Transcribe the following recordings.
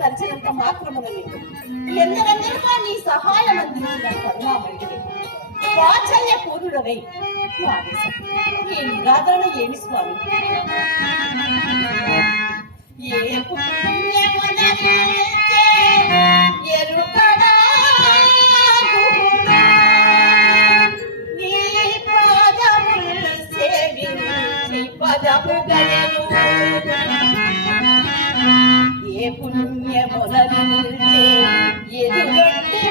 తరిచినంత మాత్రమునని ఎందరెందరిగా నీ సహాయం అందించిన కరుణామయుడివే వాత్సల్య పూర్ణుడవై ఈ నిరాదరణ ఏమి స్వామి? ఏ ఎరుకడా నీ పాదములు సేవించి పదము గలరు ఏ పుణ్యములే ఎదుగొట్టి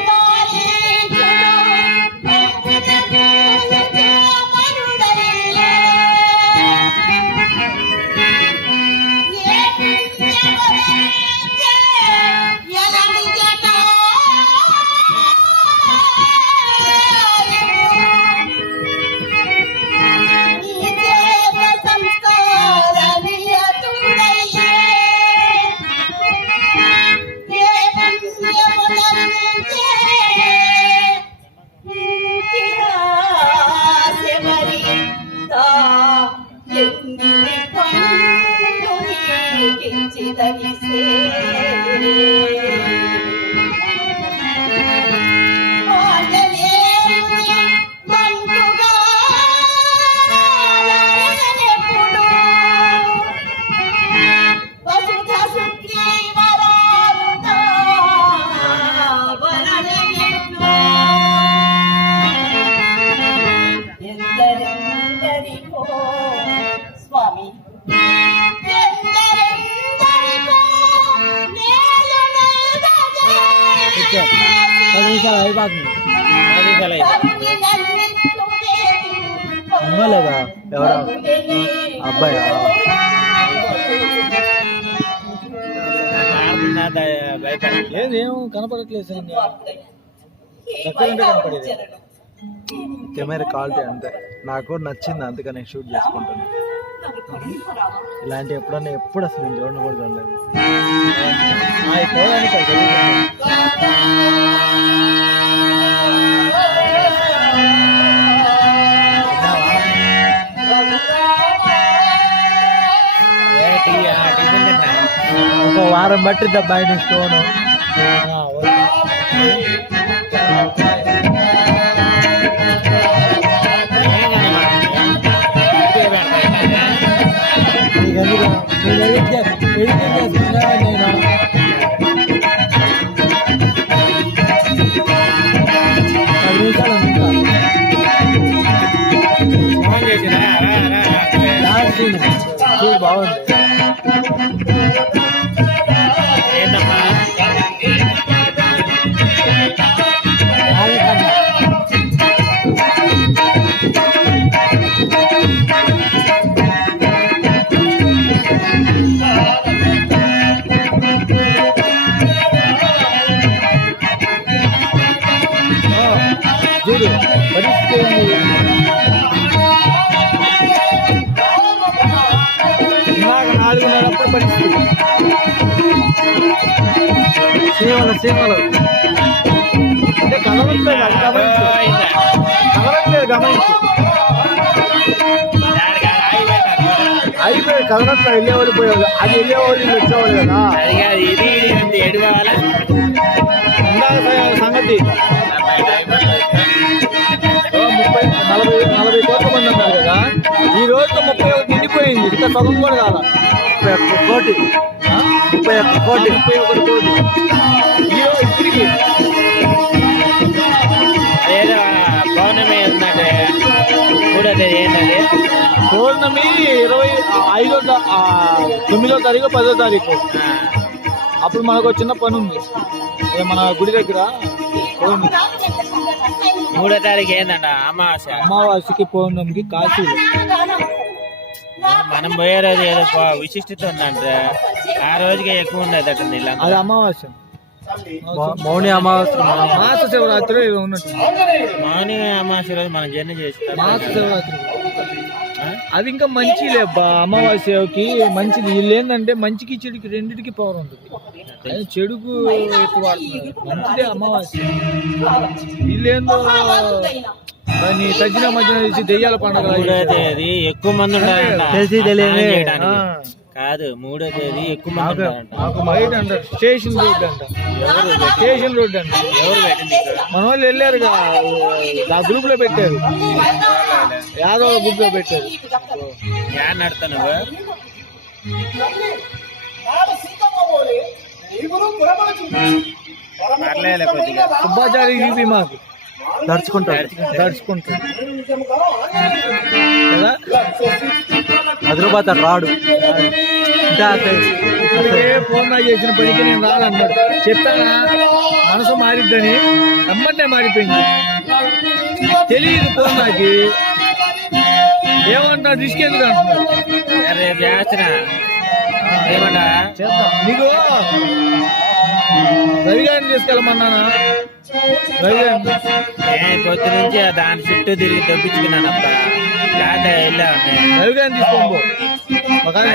స్వామి అమ్మలేదా ఎవరా అబ్బాయా ఏం కనపడట్లేదు కనపడేది కెమెరా క్వాలిటీ అంతే నాకు నచ్చింది అందుకని నేను షూట్ చేసుకుంటాను ఇలాంటి ఎప్పుడు అసలు నేను చూడను కూడా చూడలేదు ఒక వారం బట్టి దబ్బాయి స్టోను బాగుంది చూడు పరిస్థితి ఇలాగ 4:30 పరిస్థితి సీమలు అంటే కదలట్లేదు అది గమనించు అయిపోయి కదలట్లా వెళ్ళేవాళ్ళు పోయేవాళ్ళు అది వెళ్ళేవాళ్ళు వచ్చేవాళ్ళు కదా సంగతి 40 కోట్ల మంది అన్నారు కదా ఈ రోజుతో 31 నిండిపోయింది ఇంకా సగం కూడా కాదా 31 కోటి 31 కోటి ఈరోజు ఇప్పటికి పౌర్ణమి 9వ తారీఖు 10వ తారీఖు. అప్పుడు మనకు చిన్న పని ఉంది మన గుడి దగ్గర. పౌర్ణమి 3వ తారీఖు ఏందంట అమావాస్యకి పౌర్ణమికి కాశీలు. మనం పోయే రోజు ఏదో విశిష్టత ఉందంటే ఆ రోజుకి ఎక్కువ ఉండేది అట. అది అమావాస్య, మౌని అమావాస్య, మాస శివరాత్రి ఉన్నట్టు. మౌని అమావాస్య రోజు మనం జర్నీ చేస్తాం. మాస శివరాత్రి అది ఇంకా మంచిలే అబ్బా. అమావాస్యకి మంచిది. వీళ్ళు ఏంటంటే మంచికి చెడుకి రెండింటికి పవర్ ఉంటుంది. చెడుకు ఎక్కువ వాడుతున్నారు, మంచిదే అమావాస్య. వీళ్ళేందో దాన్ని తగ్గిన మధ్యన తీసి దెయ్యాల పండుగ. 3వ తేదీ ఎక్కువ మంది ఉంటారంట. కాదు 3వ తేదీ ఎక్కువ మంది ఉంటారంట. నాకు బయట అంటారు స్టేషన్ రోడ్ అంట. స్టేషన్ రోడ్ అంట. ఎవరు పెట్టింది? మన వాళ్ళు వెళ్ళారు ఆ గ్రూప్ లో పెట్టారు, యాదవ గ్రూప్ లో పెట్టారు. యాడ్ నడతాను పర్లేదు కొద్దిగా. సుబ్బాచారి ఈపీ మాకు దర్చుకుంటారు కదా. హైదరాబాద్ రాడు ఫోన్ చేసిన పనికి నేను రానన్నాడు. చెప్పానా మనసు మారిద్దని, నమ్మంటే మారిపోయింది. తెలియదు ఫోన్ నాకి ఏమంటా తీసుకెందుకు అంటున్నాడు. రేపు చేస్తున్నా ఏమంటా చేద్దాం. నీకు రవి గారిని తీసుకెళ్ళమన్నానా? పొద్దు నుంచి దాని చుట్టూ తిరిగి దొప్పించుకున్నానప్ప. వెళ్ళా రవి గారిని తీసుకోబో. అసలు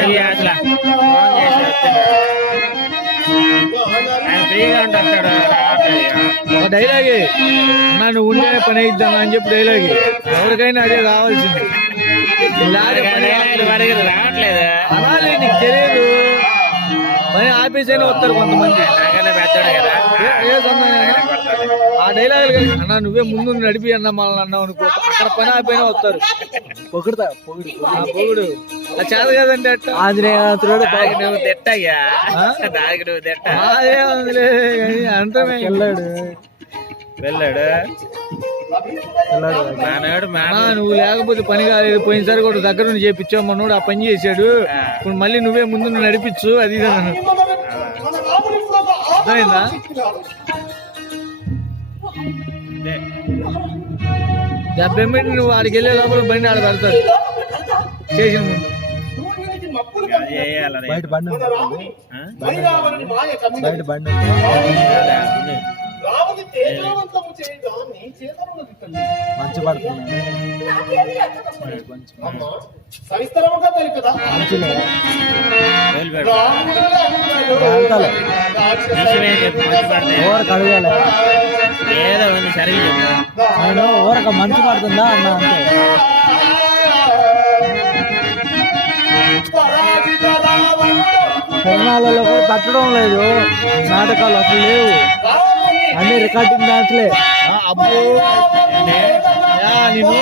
ఫోన్ చేసి వస్తున్నాడు. ఆయన ఫ్రీగా ఉంటాడు. ఒక డైలాగే అన్నా, నువ్వు ఉండే పని అయిద్దామా అని చెప్పి డైలాగే. ఎవరికైనా అదే కావాల్సింది. రావట్లేదు అనాలి, నీకు తెలియదు. పని ఆఫీస్ అయినా వస్తారు కొంతమంది. ఆ డైలాగులు కలిసి అన్నా నువ్వే ముందు నడిపి అన్న మళ్ళీ అన్నావు అనుకో, అక్కడ పని ఆపైనా వస్తారు. పొగుడు చేత కదండి అట్ట. ఆంజనేయ తిట్టయ్యా అంతమే వెళ్ళాడు. నువ్వు లేకపోతే పని కాలేదు. పోయినసారి కూడా దగ్గర నుండి చేపించావు, మనోడు ఆ పని చేశాడు. ఇప్పుడు మళ్ళీ నువ్వే ముందు నడిపించు. అది అర్థమైందా? డెబ్బై మీటర్ నువ్వు ఆడికి వెళ్ళే లోపల బండి ఆడ పెడతాడు స్టేషన్ ముందు. బయట బండి మంచి పడుతుంది. కడగాలి ఏదో ఉంది సరిగ్గా చెప్పు. నేను ఊరక మంచి పడుతుందా అన్నా అంతే. సినిమాలలో కూడా పెట్టడం లేదు, నాటకాలు అసలు లేవు, అన్ని రికార్డింగ్ డాన్స్లే. అబ్బో నేను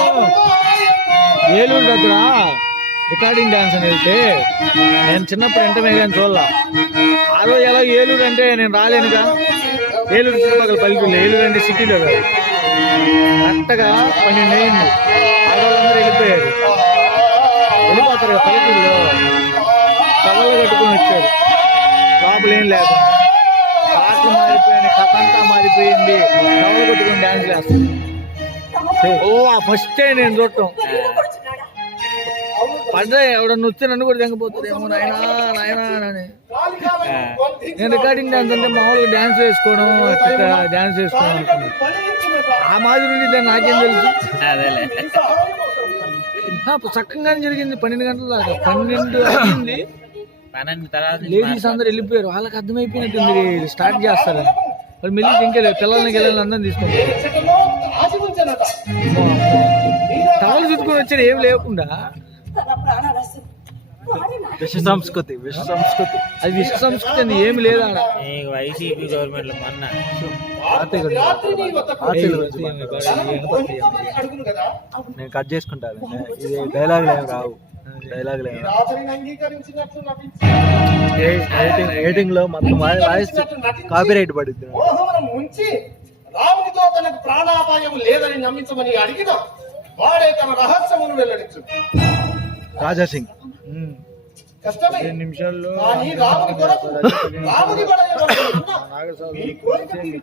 ఏలూరు దగ్గర రికార్డింగ్ డాన్స్ అని వెళ్తే నేను చిన్నప్పుడు వెంటనే కానీ చూడాల. ఆ రోజు ఎలా ఏలూరు అంటే నేను రాలేనుగా. ఏలూరు చుట్టుపక్కల పల్లెటూరు, ఏలూరు అంటే సిటీలో కాదు. కరెక్ట్గా 12 అయింది. ఆడవాళ్ళందరూ వెళ్ళిపోయారు. వెళ్ళిపోతారు కదా పల్లెటూరులో. కథలు కట్టుకొని వచ్చారు, లోపల ఏం లేకుండా. పాటలు మారిపోయింది, కథ అంతా మారిపోయింది. కథలు కట్టుకొని డాన్స్ చేస్తాను. ఓ ఫస్ట్ టైం నేను చూడటం. పడ్డా ఎవడన్నా వస్తే నన్ను కూడా తెంగపోతారేమో నాయనా అని. నేను రికార్డింగ్ డాన్స్ అంటే మామూలుగా డాన్స్ వేసుకోవడం, డాన్స్ వేసుకోవడం అనుకున్నాను. ఆ మాదిరి నుండి దాన్ని నాకేం తెలుసు. చక్కగానే జరిగింది. 12 గంటల దాకా. 12 అయింది. లేడీస్ అందరు వెళ్ళిపోయారు. వాళ్ళకి అర్థమైపోయినట్టుంది స్టార్ట్ చేస్తారని. మరి మెల్లి ఇంకెళ్ళి పిల్లల్ని అందరం తీసుకుంటారు. టవల్ చుట్టుకొని వచ్చారు ఏం లేకుండా. విశ్వ సంస్కృతి అది విశ్వ సంస్కృతి అని ఏమి లేదు ఆడ. వైసీపీ గవర్నమెంట్ మొన్న నేను కట్ చేసుకుంటాను. ఇది డైలాగులు ఏమి రావు. ఎడిటింగ్ లో మొత్తం వాయిస్ కాపీరైట్ పడుద్ది. రామునితో తనకు ప్రాణాపాయం లేదని నమ్మించమని అడిగిన వాడే తన రహస్యమును వెల్లడించు. రాజా సింగ్ కష్టమే 2 నిమిషాల్లో కానీ రాముని కొరకు రాముని బలమే మీ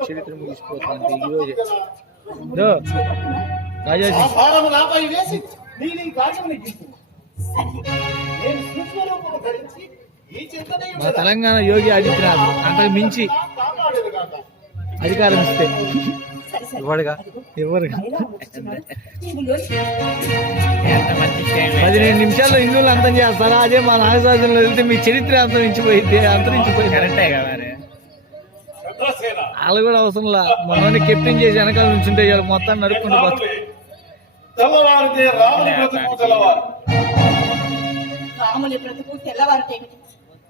చరిత్ర ముగిసిపోతుంది ఈ రోజే రాజా సింగ్ ఆహారము నాపై వేసి నేను ఈ కార్యం నెగ్గిస్తున్నాను. నేను సూక్ష్మ రూపము ధరించి ఈ చింతనే మన తెలంగాణ యోగి ఆదిత్యనాథ్ అంతకు మించి కాపాడేది కాక అధికారం ఇస్తే సరే సరే ఇవ్వడుగా ఇవ్వరుగా ఎలా వస్తున్నాడు? నీవులో ఎంత మంచి టైం 15 నిమిషాల్లో హిందువులు అంతం చేస్తారా? అదే మా నాగసాధనలో వెళ్తే మీ చరిత్ర అంతరించిపోయింది కరెక్టే కదా మరి. చంద్రసేన వాళ్ళు కూడా అవసరంలా మొన్న కెప్టెన్ చేసి వెనకాల నుంచి ఉంటే ఇవాళ మొత్తం నడుపుకుంటూ పోతాం. తెల్లవారితే రాముని బ్రతుకు తెల్లవారు. రాముని బ్రతుకు తెల్లవారితేమిటి?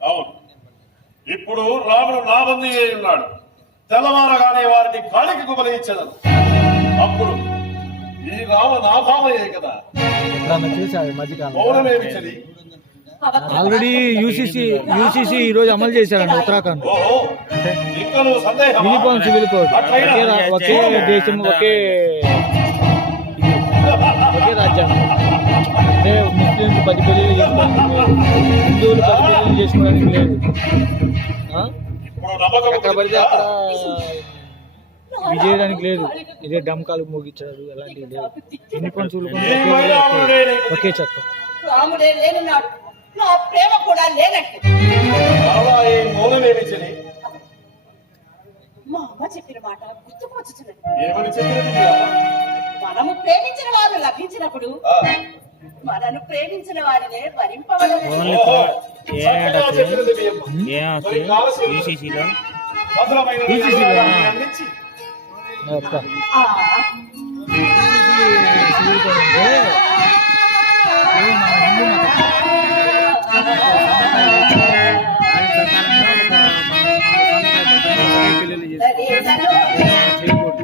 అవును, ఇప్పుడు రాముడు నా బందీ అయి ఉన్నాడు. తెల్లవారగానే వారిని కాళికి గుబలించదు. అప్పుడు ఈ రామ నా భామయే కదా. ఎప్పుడన్నా చూసావు ఈ మధ్యకాలం? మౌనమేమి చలి. ఆల్రెడీ యూసీసీ ఈ రోజు అమలు చేశారండి ఉత్తరాఖండ్. ఓహో, ఇంకా నువ్వు సందేహం యూనిఫామ్ సివిల్ కోడ్ ఒకే దేశం ఒకే రాజ్యాంగం. అంటే ముస్లింలు 10 పెళ్లిళ్ళు చేసుకోవడానికి లేదు, హిందువులు 10 పెళ్లిళ్ళు చేసుకోవడానికి లేదు. ఇప్పుడు నమ్మకం ఎక్కడ పడితే అక్కడ రాముడు ఇది చేయడానికి లేదు. ఇదే డమ్కాలు మోగించారు అలాంటివి లేదు. యూనిఫామ్ సివిల్ కోడ్ ఒకే చట్టం. రాముడే లేనున్నాడు, నా ప్రేమ కూడా లేనట్టు. బాబా, ఈ మౌనమేమి చలి. మా అమ్మ చెప్పిన మాట గుర్తుకు వచ్చుతున్నది. ఏమని చెప్పినది మీ అమ్మ? మనము ప్రేమించిన వారు లభించినప్పుడు ఆ, మనను ప్రేమించిన వారినే భరింపవలెను. ఓన్లీ ఓహో, ఏమంటే చక్కగా చెప్పినది మీ అమ్మ. ఏమొస్తుంది యూసీసీలో మధురమైన BCC లో. విషయాలను అందించి చెప్తా. ఆ, సివిల్ కోడ్ అంటే ఇది మన హిందూ మతం. దాని ప్రకారంగా ఒక పెళ్లిళ్ళు చేస్తారు. చేయకూడదు.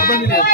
ఇబ్బంది లేదు.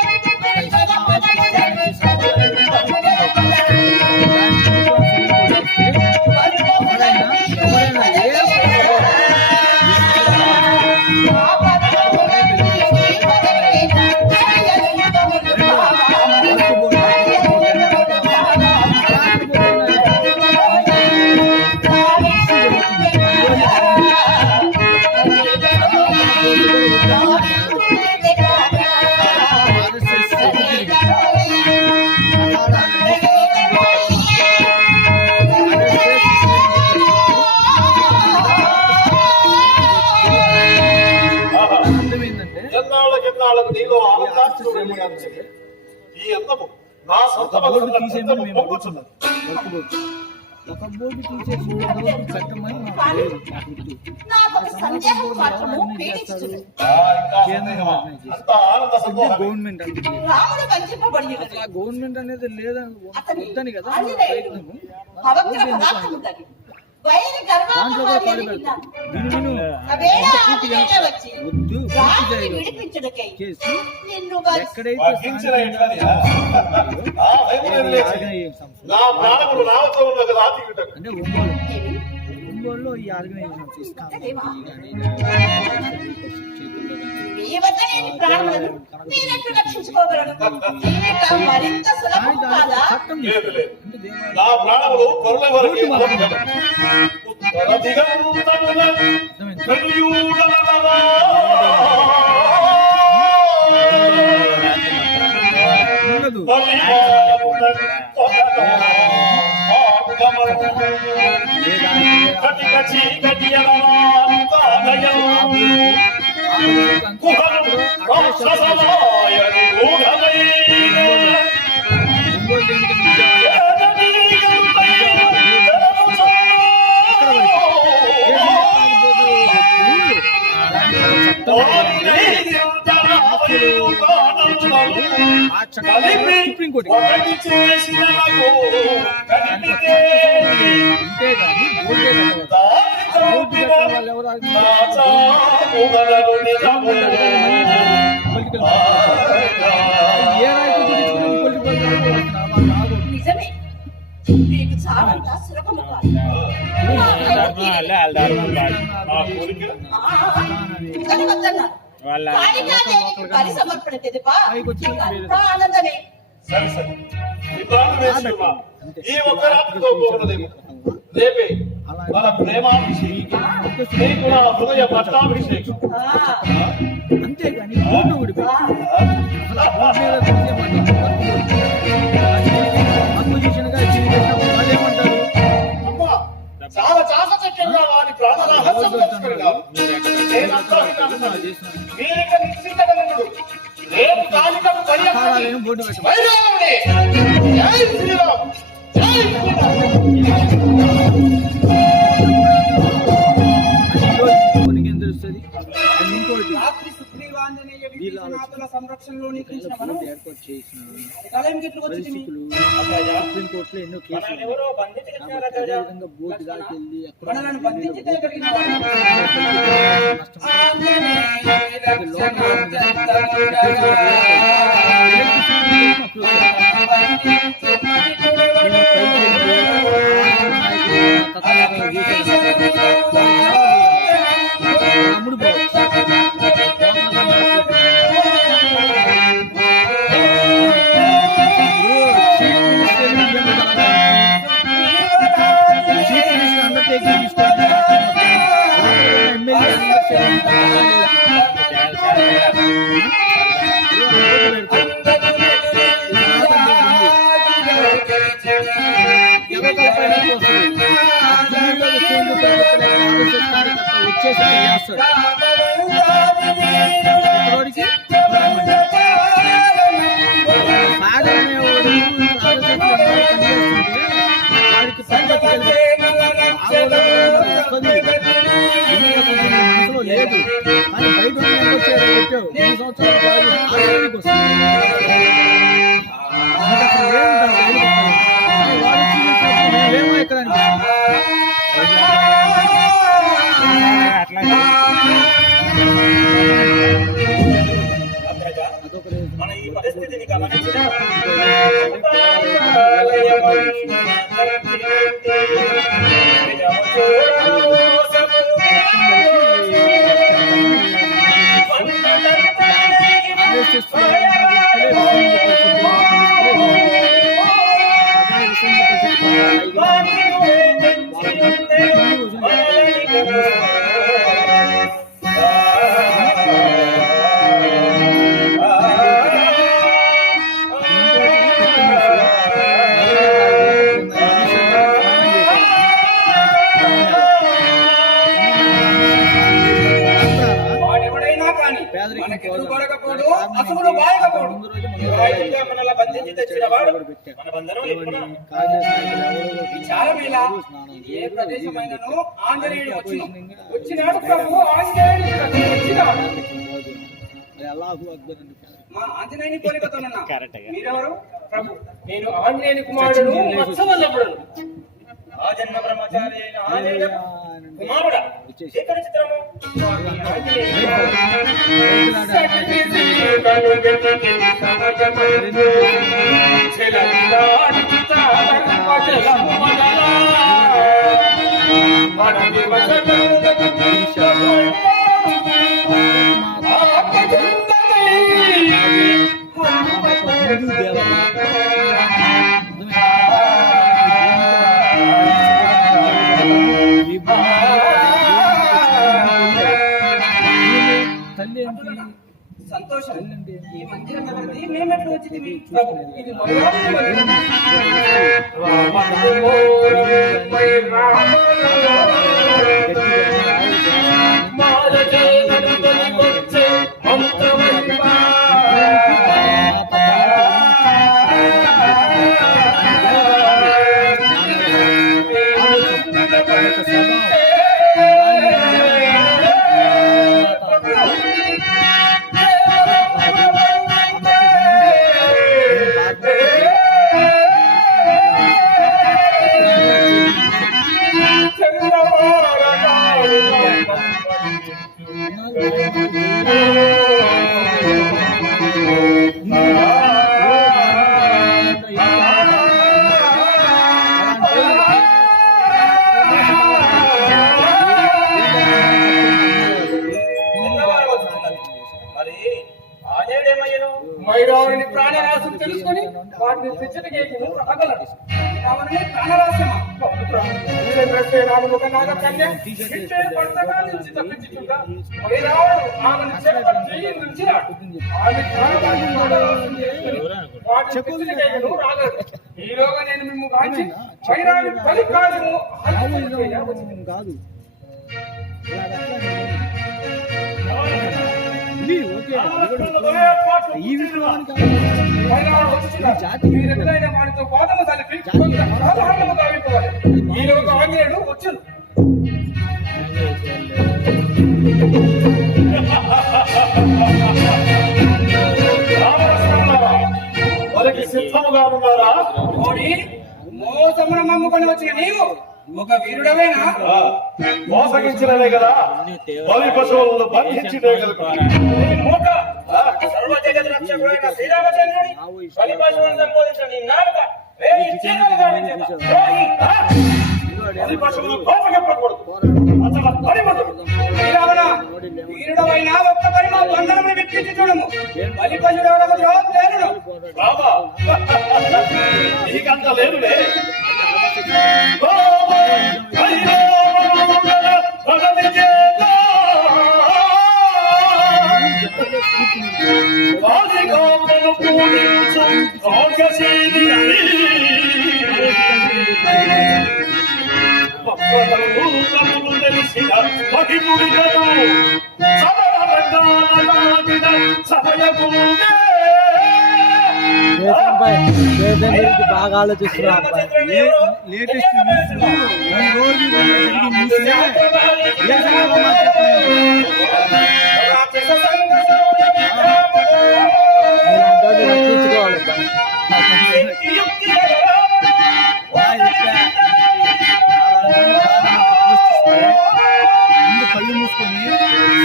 ఎన్నాళ్ళకు నీలో ఆనందాన్ని చూడగలిగాను. ఈ అందము నా సొంత మగసుల పొంగుతున్నది. ఒక బోర్డు తీసేసి చట్టమని మాకు లేదు. నాకు ఒక సందేహం మాత్రము పీడించుచున్నది. ఇంకా సందేహమా? అంతా ఆనంద సంతోషమే. గవర్నమెంట్ అంటే రాముడు వంచింపబడి ఉన్నది. అసలు ఆ గవర్నమెంట్ అనేది లేదా వద్దని కదా మన అన్నిలే ప్రయత్నము. పవిత్ర పదార్థం ఉన్నది. వైరి దాంట్లో కూడా గర్వాపహారి పాలు అని విన్నాను. పెడతాం. దీని విను. అవేళ పూర్తి ఆదివేళ వచ్చి వద్దు పూర్తి రాముని చేయగలరు. విడిపించుటకై చేసి నిన్ను ఎక్కడైతే వర్తించిన ఎట్లని? ఆ భయము లేదు. ఆర్గనైజేషన్ సంస్థ నా ప్రాణములు నాతో ఉన్న కదా ఆతియుటకు. అంటే ఒంగోలులో ఈ ఆర్గనైజేషన్ మీ వద్ద లేని ప్రాణులను మీరెట్లు రక్షించుకోగలరు? జీవితం మరింత సులభం కాదా? చట్టం లేదు లేదు. అంటే దేవాలయం నా ప్రాణములు పరుల వరకు ఉత్తర దిగంతమున కలియుగలనరా. ఉండదు. ఒంగోలు దేనికి ఆ చట్టం సుప్రీంకోర్టు అంతేగాని బోర్డే కట్టవచ్చు. బోర్డు కట్టిన వాళ్ళు ఎవరు పొలిటికల్ ఏ రాయితో పొలిటికల్ నిజమే మీకు చావంతా సులభము కాదు. వాళ్ళ ధర్మం కాదు. ఆ కోరిక అని వద్దన్నారు. వాళ్ళ కాళికాదేవికి బలి సమర్పణ తెదిపా అంతా ఆనందమే. సరే సరే నిదానం వేసుకున్నా. ఈ ఒక్క రాత్రితో పోగలదేమో. రేపే మన ప్రేమాభిషేకం నీకు నా హృదయ పట్టాభిషేకం. అంతేగాని బోర్డు ఊడిపోయి అపోజిషన్గా జీవించినప్పుడు వాళ్ళు ఏమంటారు? అమ్మా చాలా చాకచక్యంగా వారి ప్రాణ రహస్యం తెలుసుకున్నారు. నేనంతా విన్నాను. వీరిక నిశ్చితగలనుడు. రేపు కాళికను పర్యటన బోర్డు పెట్టారు. వైరాగండి. జై శ్రీరామ్ జై శ్రీరామ్. ఏం తెలుస్తుంది? ఇంకోటి రాత్రి సుగ్రీవాంజనేయ విభీషణాదుల సంరక్షణలో నీకించిన మనం ఏర్పాటు చేసిన కలయం గిట్లు వచ్చింది. పరిస్థితులు సుప్రీంకోర్టులో ఎన్నో కేసులు ఎవరో బంధించి అదేవిధంగా బోర్డు దాకా వెళ్ళి అక్కడ మనల్ని బంధించితే కలిగిన తమ్ముడు పోవచ్చు. అండర్టేకింగ్ తీసుకోండి. వచ్చేసి చేస్తాడు. ఇప్పటికి సాగనేవాడు పనిచేస్తుంటే వాడికి సంగతి మనసులో లేదు. కానీ బయట వచ్చాడు పెట్టావు 3 సంవత్సరాలు ఆరోగ్యానికి వస్తుంది. వాడు చూసినప్పుడు మేమేమో ఇక్కడ మన ఈ పరిస్థితిని గమనించిన అసలు బాయకపోడు. మనల్ని బంధించి తెచ్చిన వాడు మన బంధనం ఎప్పుడు విచారమేలా ఏ ప్రదేశమైనను ఆంజనేయుడు వచ్చినాడు ప్రభు. ఆంజనేయుడు వచ్చినాడు. మా ఆంజనేయుని పోలికతోనన్నా మీరెవరు? ప్రభు నేను ఆంజనేయుని కుమారుడు వత్సవల్లభుడు. ఆ జన్మ బ్రహ్మచారి అయిన ఆంజనేయ కుమారుడా. ఎక్కడ చిత్రము సంతోషం. ఈ మందిరం ఎవరిది? మేమెట్లు వచ్చింది ప్రభు? ఇది వాటిని తెచ్చటకేకును రాగలడు. కావాలని ప్రాణరాశ్యమా నాడు ఒక నాగ కన్య వింటే పడతగా నుంచి తప్పించుకుంటా వైరావణుడు ఆమెను చేపట్టి నిలిచినాడు. ఆమె ప్రాణవాయువు వాటిని తెచ్చటకేకును రాగలడు. ఈలోగా నేను మిమ్ము కాల్చి వైరాన్ని బలికాలము కాదు ఈ విషయానికి వాడితో వాదన కలిపి సాధారణము కావిపోవాలి. ఈలోగా ఆంజనేయుడు వచ్చును. వారికి సిద్ధముగా ఉన్నారా? ఓడి మోసమున నమ్ముకొని వచ్చిన నీవు ఒక వీరుడవేనా? మోసగించినదే కదా బలి పశువులను బంధించినే కదా. సర్వజగత్ రక్షకుడైన శ్రీరామచంద్రుని బలి పశువులను సంబోధించిన నీ నాలుక వేరే ఇచ్చేందుకు గావించదా? బలి పశువులు కోపగింపకూడదు. అసలు పరిమతుడు శ్రీరావణ వీరుడవైన ఒక్క పరి మా బంధనమును విప్పించి చూడము. బలి పశువుడు ద్రోహం లేనుడు. రామా నీకంత లేదులే. బాగా ఆలోచిస్తున్నా లేటెస్ట్ రక్షించుకోవాలి ముందు కళ్ళు మూసుకొని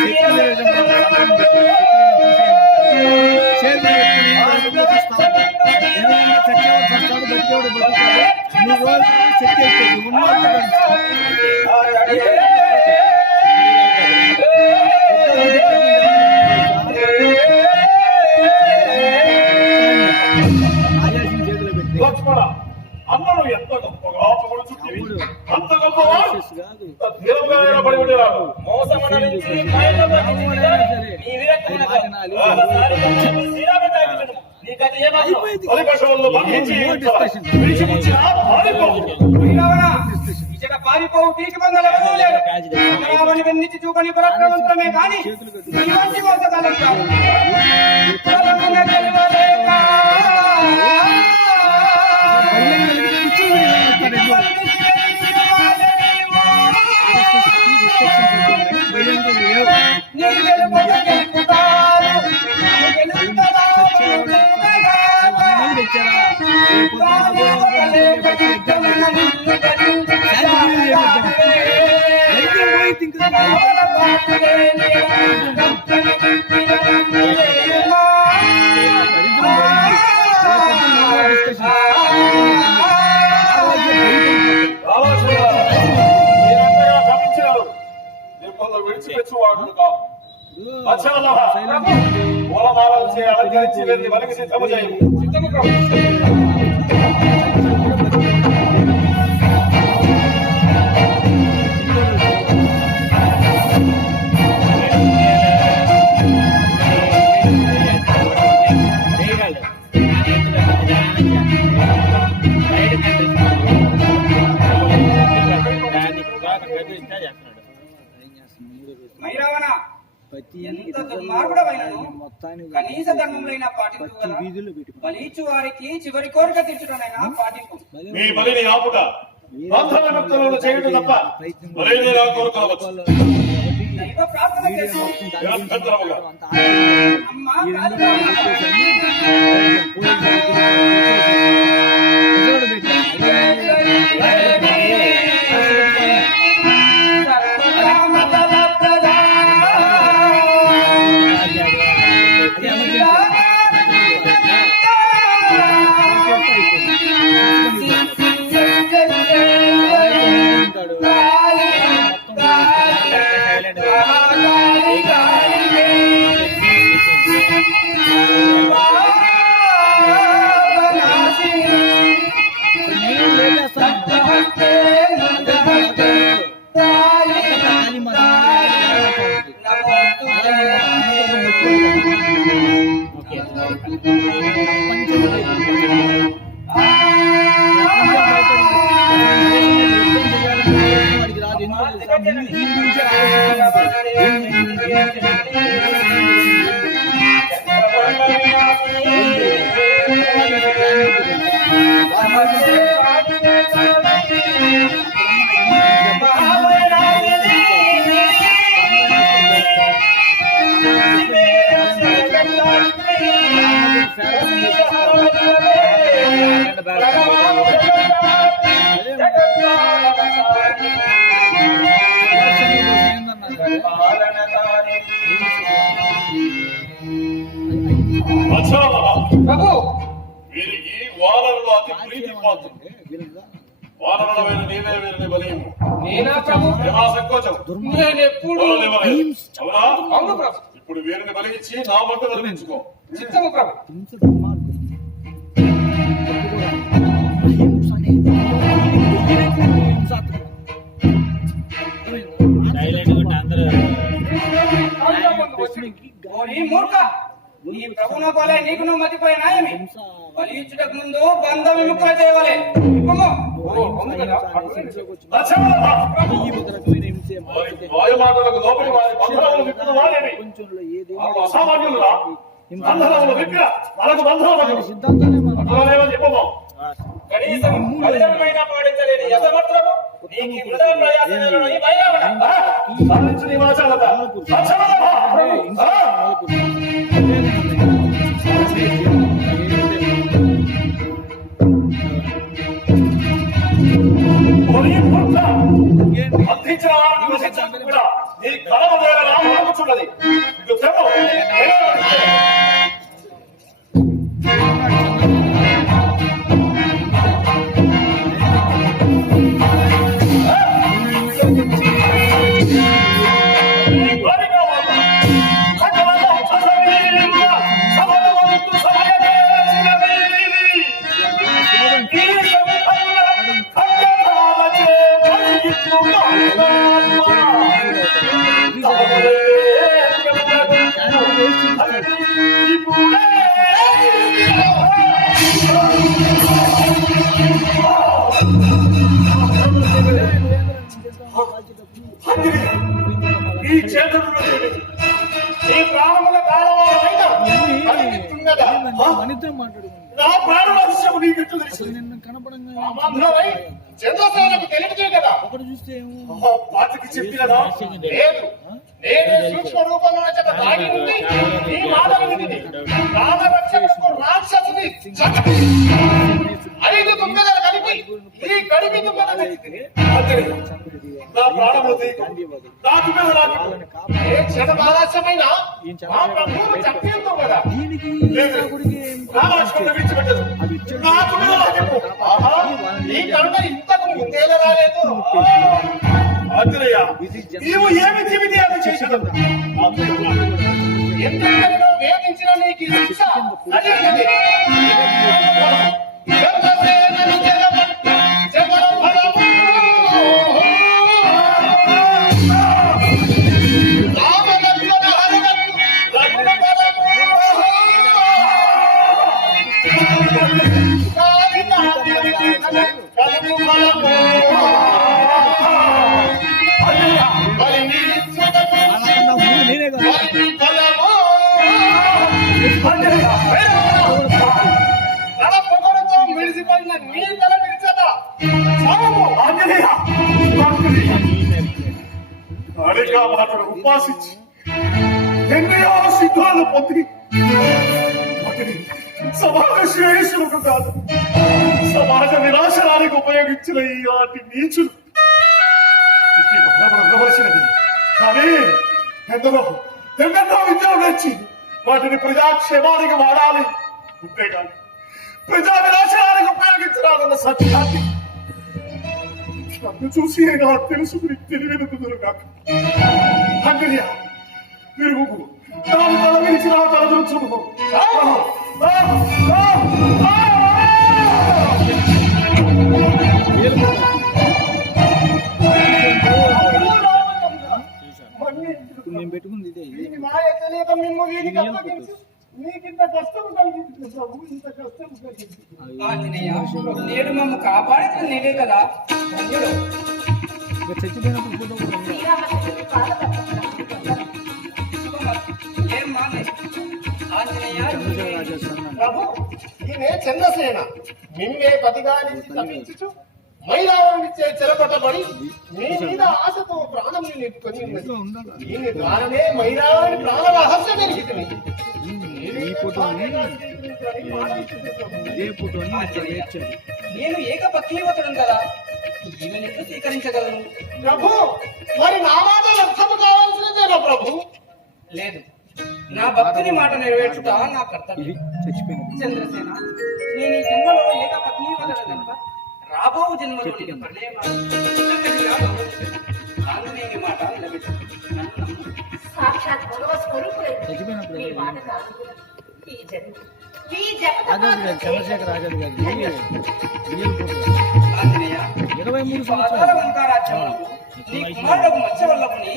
చచ్చేవాడు బతికేవాడు బతుకుతాడు. నువ్వు రోజు శక్తి అయిపోయింది ఉన్నోళ్ళు లక్ష్మణ అన్నను ఎంత గొప్పగా పొగుడుచుంటివి. అంత గొప్పవాడు ఇంత ధీరముగా పడి ఉండేవాడు. మోసమున నుంచి మాయలో బంధించిన నీ విరక్తమునకు ఒకసారి శ్రీరామచంద్రుడు నీ గతి ఏమాత్రం? బలి పశువులను బంధించి విడిచిపుచ్చిన పారిపోవు. ఇచ్చట పారిపోవు పీకి బంధలు ఎవరూ లేరు. రావణి వెన్నిచ్చి చూపని పరాక్రమంతమే కాని ఇవంటి మోసగాళ్ళం కాదు. బలమున గెలవలేక విడిచిపెచ్చువాడు కాదు. మూలమాలను చే అలంకరించి వెళ్ళి వలకి సిద్ధము చేయము. మైరావణ ఎంత దుర్మార్గుడవైనను కనీస ధర్మములైన పాటించు. బలిచ్చు వారికి చివరి కోరిక తీర్చుటనైనా పాటింపు. మీ బలిని ఆపుట బంధనముక్తులను చేయుట తప్ప మరేదైనా కోరుకోవచ్చు. దైవ ప్రార్థన చేసి నిరంతరముగా అమ్మా ప్రభు వీరికి వానరులు అతి ప్రీతి పాత్రులు. వానరులమైన నీవే వీరిని బలియము. నేనా ప్రభు? ఏమా సంకోచం? నేను ఎప్పుడు అవునా? అవును ప్రభు. ఇప్పుడు వీరిని బలించి నా మంట వదిలించుకో. చిత్తము ప్రభు. సైలెంట్ గా అందరూ ఓరి మూర్ఖ, ఈ ప్రభున పోలే నీకును మతిపోయినా ఏమి? బలించుటకు ముందు బంధ విముక్తులు చేయవాలి. ఇప్పుము. ఓ, అవును కదా? లక్ష్మణుడా! వారి మాయమాటలకు లోపలి వారి బంధనములు విప్పులు వారేమి? వాళ్ళు అసామాన్యులురా? బంధనములు విప్పిన మనకు బంధనములు అట్లనేమో చెప్పము. కనీసం బలిదమైన పాటించలేని యశమర్తులము నీకు ఈ వృధా ప్రయాసములను ఈ బయలువన. సాధించు నీ వాచాలత. లక్ష్మణుడా! ఓరి మూర్ఖ! అందించిన వారిని వశించడానికి కూడా నీ కలవ వేళ మనకుచున్నది. ఇది చెప్పు. ఈ చేతులు ఈ ప్రాణముల కాలవాలమైన నా ప్రాణ రహస్యము నీకెట్లు తెలుసు? అమంధమై చంద్రసేనకు తెలియదే కదా? పాతికి చెప్పినదా? లేదు. నేను సూక్ష్మ రూపంలో చేత దాగి ఉంది ఈ మానవుడిని ప్రాణరక్షణకు రాక్షసుని చంపి 5 దుంగలు కలిపి ఈ గడిపి దుంగలు నా ప్రాణములు తీకు నాకు మీద నాకు ఏ క్షణ ఆలస్యమైన మా ప్రభువు చంపేద్దాం కదా? రామలక్ష్మణుడు విడిచిపెట్టదు. నాకు మీద నాకు ఈ కరుణ ఇంతకు ముందేలా రాలేదు. ఆంజనేయ, నీవు ఏమి చెబితే అది చేసేదన్నా ఎందుకు వేధించిన నీకు ఈ శిక్ష సరైనది. ఉపాసించి ఎన్నో సిద్ధాలు పొంది వాటిని సమాజ శ్రేయస్సులకు కాదు సమాజ వినాశనానికి ఉపయోగించిన ఈ వాటి నీచులు ఇది ఉండవలసినది. కానీ ఎందరో విద్యలు నేర్చి వాటిని ప్రజాక్షేమానికి వాడాలి అంతేగాని ప్రజా వినాశనానికి ఉపయోగించరాదన్న సత్యాన్ని నన్ను చూసి అయినా తెలుసుకుని తెలియనుకుందరు కాక అంజలియా మీరు దాని తల విరిచి నా తల దురుచుకో. నేను పెట్టుకుంది ఇదే నీకింత కష్టం కలిగింది ప్రభు, ఇంత కష్టం కలిగింది. ఆంజనేయ, నేడు మమ్మ కాపాడుతుంది నీవే కదా. చచ్చిపోయినప్పుడు ఏం మానే ఆంజనేయ, ప్రభు ఈయనే చంద్రసేన మిమ్మే పతిగా నుంచి తప్పించుచు మైలావరణిచ్చే చెరపట్టబడి మీ మీద ఆశతో ప్రాణం నెట్టుకొని ఉన్నది. దీని ద్వారానే మైలావరణి ప్రాణ రహస్యం జరిగింది. నేను ఏక పత్నివతుడు కదా, ఈమెను ఎట్లు స్వీకరించగలను? ప్రభు మరి నా మాట వ్యర్థము కావాల్సి లేదు, నా భక్తుని మాట నెరవేర్చుట నా కర్తవ్యం. ఇది చచ్చిపోయినప్పుడు చంద్రసేన, నేను ఈ జన్మలో ఏక పత్ని వదల కనుక రాబో జన్మలో నేను ఆంజనేయుని మాట నిలబెట్టు. నన్ను నమ్ము. సాక్షాత్ భగవ స్వరూపులై చచ్చిపోయినప్పుడు మీ మాట కాదు. ఈ జన్మ ఈ ఆజాద్ గారు చంద్రశేఖర్ ఆజాద్ గారు రియల్ ఫోటో ఆంజనేయ, 23 పాతాళ సంవత్సరాలు లంకారాజ్యంలో నీ కుమారుడు మత్స్యవల్లభుని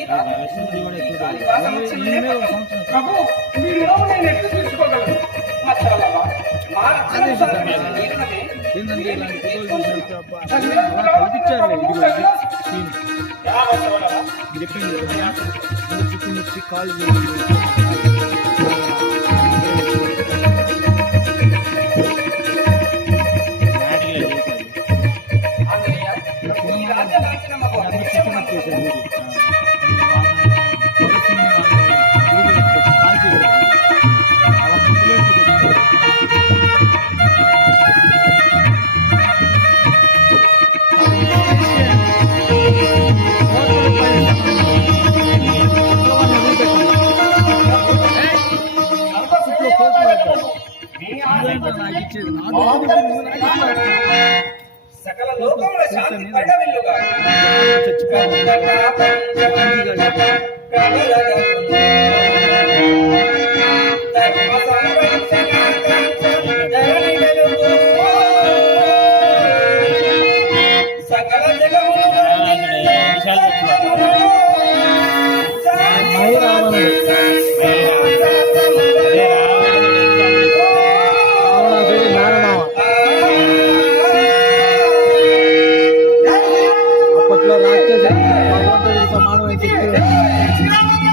ప్రభు, మీ విలువను నేను ఎట్లు తీసుకోగలను? మత్స్యవల్లభ, మా రక్షణానుసారం నీరునదే ఏంటంటే ఇలాంటి ఫోటోలు చూసినప్పుడు అబ్బా, అలా కల్పించారులే. ఇదిగో ఇది సీన్ చెప్పింది కదా, అందరు చుట్టూ వచ్చి కాల్ ఆంజనేయ, ఈ రాజ్య లాంఛనం మాకు అత్యవసరం అనుకుంటున్నాను. సకల లోకముల శాంతి పడవిల్లుగా సకల జగములు అప్పట్లో రాక్షస భగవంతుడికి సమానమైన శక్తి